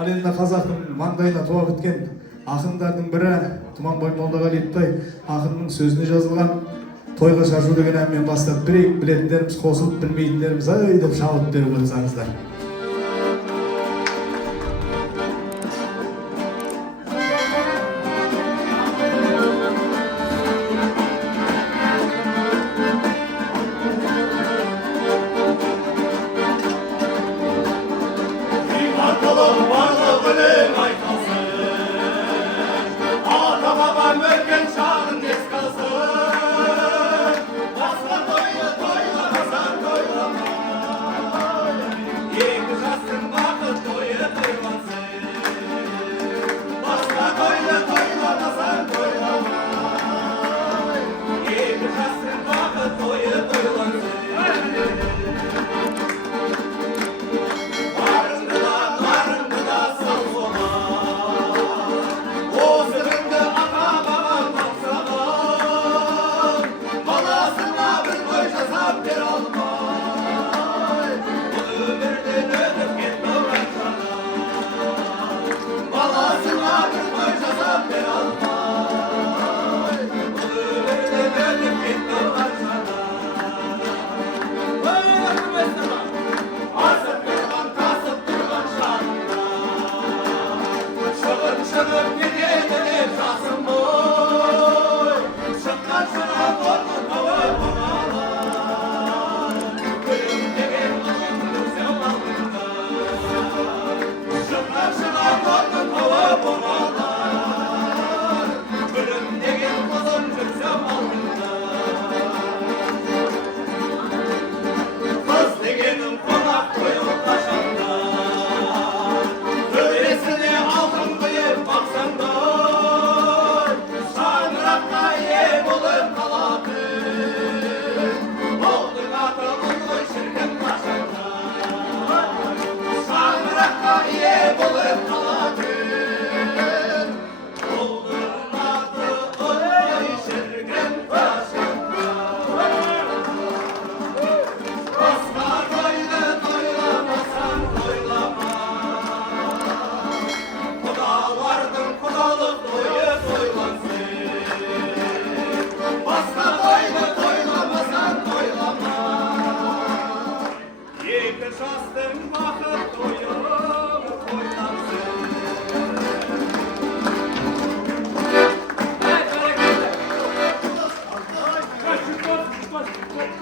Ал енді қазақтың маңдайына туа біткен ақындардың бірі Тұманбай Молдағалиевтай ақынның сөзіне жазылған тойға шашу деген әнмен бастап берейік. Білетіндеріміз қосылып, білмейтіндеріміз ай деп шабыт беріп отырсаңыздар. Şastın vakit doyur